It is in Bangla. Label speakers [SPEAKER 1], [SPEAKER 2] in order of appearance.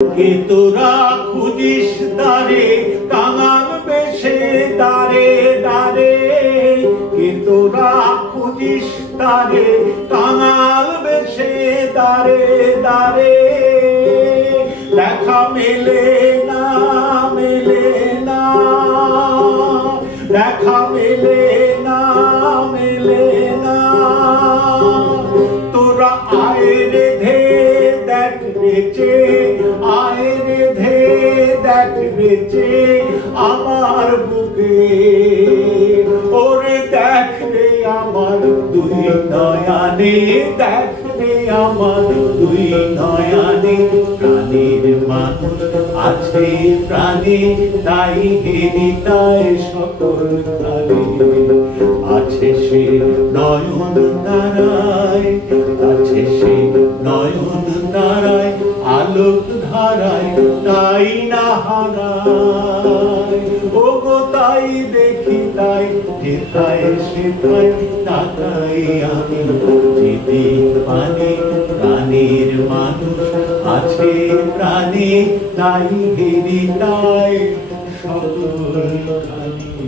[SPEAKER 1] কে তোরা খুঁজিস দারে কাঙাল বেশে দারে দারে কে তোরা খুঁজিস দারে কাঙাল বেশে দারে দারে দেখা মেলে না মেলে না। দেখা মেলে না মেলে না। তোরা আয় রে ধে দেখ বেচে দেখ আমার বুকে। ওরে দেখ আমার দুই নয়ানে, দেখ আমার দুই নয়ানে। প্রাণের মানুষ আছে, প্রাণে তাই হেরিতায় সকল খানে আছে সে নয়ন তারায়, আছে সে নয়ন তারায়, আলোক তাই না হারায়। ও গো তাই দেখি তাই যেথায় সেথায় তাকাই আমি যেতে পানি, প্রাণের মানুষ আছে প্রাণে, তাই হেরি তাই সকল